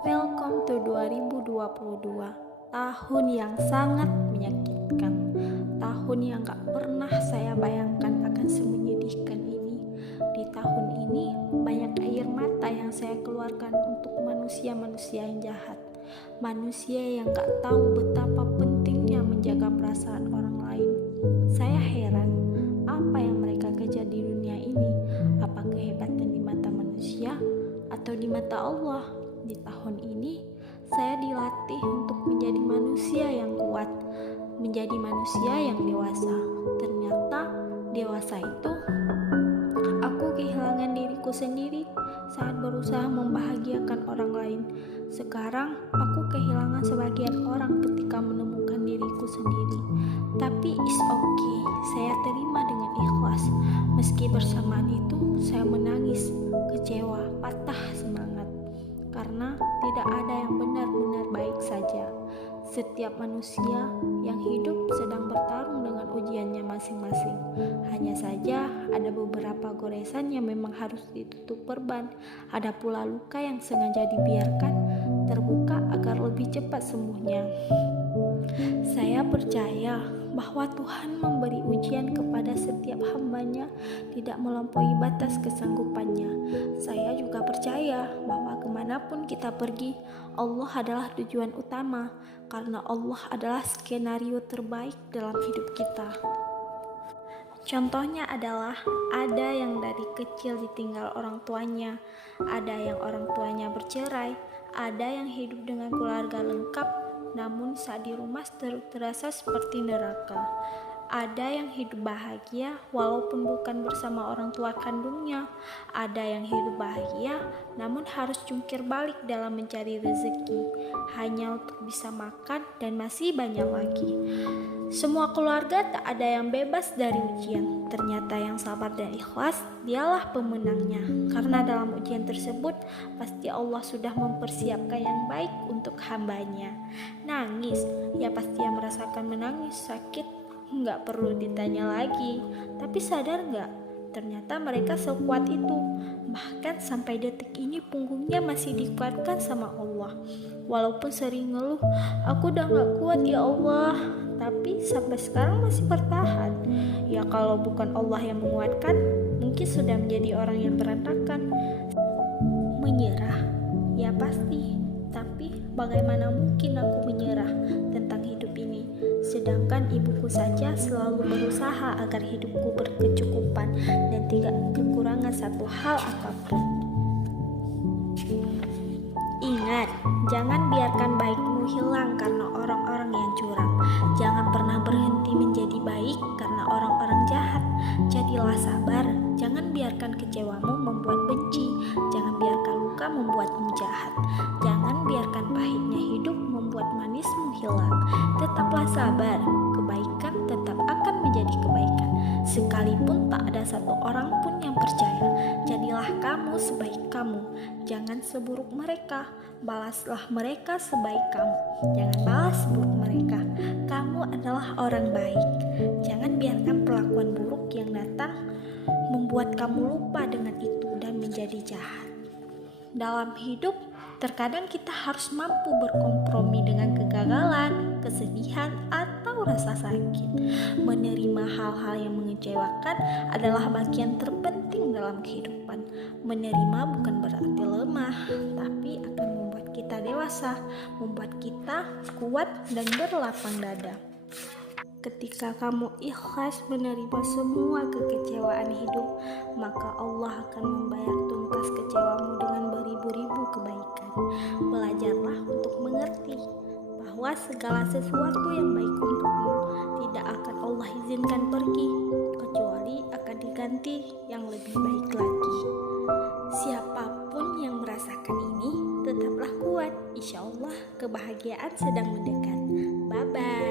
Welcome to 2022, tahun yang sangat menyakitkan, tahun yang gak pernah saya bayangkan akan semenyedihkan ini. Di tahun ini banyak air mata yang saya keluarkan untuk manusia-manusia yang jahat, manusia yang gak tahu betapa pentingnya menjaga perasaan orang lain. Saya heran, apa yang mereka kejar di dunia ini? Apa kehebatan di mata manusia atau di mata Allah? Di tahun ini, saya dilatih untuk menjadi manusia yang kuat, menjadi manusia yang dewasa. Ternyata dewasa itu, aku kehilangan diriku sendiri saat berusaha membahagiakan orang lain. Sekarang, aku kehilangan sebagian orang ketika menemukan diriku sendiri. Tapi it's okay, saya terima dengan ikhlas. Meski bersamaan itu, saya menangis, kecewa, patah semangat. Karena tidak ada yang benar-benar baik saja. Setiap manusia yang hidup sedang bertarung dengan ujiannya masing-masing. Hanya saja ada beberapa goresan yang memang harus ditutup perban. Ada pula luka yang sengaja dibiarkan terbuka agar lebih cepat sembuhnya. Saya percaya bahwa Tuhan memberi ujian kepada setiap hamba-Nya tidak melampaui batas kesanggupannya. Saya juga percaya bahwa kemanapun kita pergi, Allah adalah tujuan utama, karena Allah adalah skenario terbaik dalam hidup kita. Contohnya adalah ada yang dari kecil ditinggal orang tuanya, ada yang orang tuanya bercerai, ada yang hidup dengan keluarga lengkap namun saat di rumah terasa seperti neraka. Ada yang hidup bahagia walaupun bukan bersama orang tua kandungnya. Ada yang hidup bahagia namun harus jungkir balik dalam mencari rezeki hanya untuk bisa makan, dan masih banyak lagi. Semua keluarga tak ada yang bebas dari ujian. Ternyata yang sabar dan ikhlas dialah pemenangnya. Karena dalam ujian tersebut pasti Allah sudah mempersiapkan yang baik untuk hamba-Nya. Nangis, ya pasti yang merasakan menangis, sakit, nggak perlu ditanya lagi. Tapi sadar nggak? Ternyata mereka sekuat itu. Bahkan sampai detik ini punggungnya masih dikuatkan sama Allah. Walaupun sering ngeluh, aku udah gak kuat ya Allah, tapi sampai sekarang masih bertahan. Ya kalau bukan Allah yang menguatkan, mungkin sudah menjadi orang yang berantakan. Menyerah, ya pasti. Tapi bagaimana mungkin aku menyerah tentang hidup ini? Sedangkan ibuku saja selalu berusaha agar hidupku berkecukupan dan tidak kekurangan satu hal apapun. Ingat, jangan biarkan baikmu hilang karena orang-orang yang curang. Jangan pernah berhenti menjadi baik karena orang-orang jahat. Jadilah sabar, jangan biarkan kecewamu membuat benci. Jangan biarkan luka membuatmu jahat. Jangan biarkan pahitnya hidup membuat manismu hilang. Tetaplah sabar, kebaikan tetap akan menjadi kebaikan. Sekalipun tak ada satu orang pun yang percaya. Jadilah kamu sebaik kamu, jangan seburuk mereka. Balaslah mereka sebaik kamu, jangan balas buruk mereka. Kamu adalah orang baik. Jangan biarkan perlakuan buruk yang datang membuat kamu lupa dengan itu dan menjadi jahat. Dalam hidup, terkadang kita harus mampu berkompromi dengan kegagalan, kesedihan, atau rasa sakit. Menerima hal-hal yang mengecewakan adalah bagian terpenting dalam kehidupan. Menerima bukan berarti lemah, tapi akan membuat kita dewasa, membuat kita kuat dan berlapang dada. Ketika kamu ikhlas menerima semua kekecewaan hidup, maka Allah akan membayar tuntas kecewamu dengan beribu-ribu kebaikan. Belajarlah untuk mengerti bahwa segala sesuatu yang baik untukmu tidak akan Allah izinkan pergi, kecuali akan diganti yang lebih baik lagi. Siapapun yang merasakan ini, tetaplah kuat. Insya Allah kebahagiaan sedang mendekat. Bye-bye.